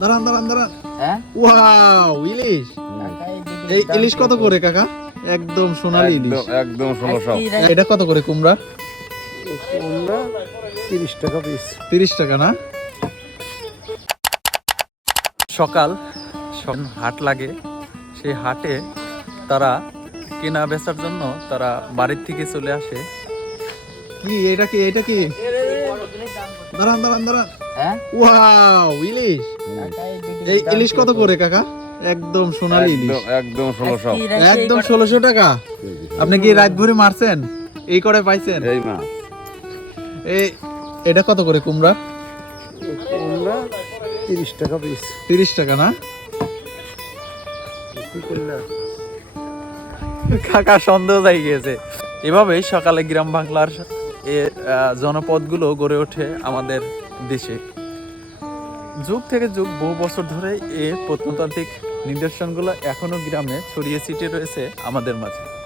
দাঁড়ান দাঁড়ান দাঁড়ান। হ্যাঁ? ওয়াও ইলিশ। এই ইলিশ কত করে কাকা? একদম সোনালি ইলিশ। একদম ষোলোশো এটা কত করে কুমড়া? আমরা তিরিশ টাকা পিস তিরিশ টাকা না? সকাল সকাল হাট লাগে। সেই হাটে তারা কেনা বেচার জন্য তারা বাড়ির থেকে চলে আসে। কি এটা কি এটা কি? দাঁড়ান দাঁড়ান দাঁড়ান। হ্যাঁ? ওয়াও ইলিশ এই ইলিশ কত করে কাকা? একদম সোনালি ইলিশ একদম একদম ষোলোশো। একদম ষোলোশো টাকা? আপনি কি রাত ভরে মারছেন? এই করে পাইছেন? এই মাছ এই এটা কত করে কুমড়া? আমরা তিরিশ টাকা পিস তিরিশ টাকা না? কাকা সন্দেহ যাই গিয়েছে এভাবেই সকালে গ্রাম বাংলার এ জনপদগুলো গড়ে ওঠে আমাদের দেশে। যুগ থেকে যুগ, বহু বছর ধরে এ প্রত্নতান্ত্রিক নিদর্শনগুলো এখনও গ্রামে ছড়িয়ে ছিটিয়ে রয়েছে আমাদের মাঝে।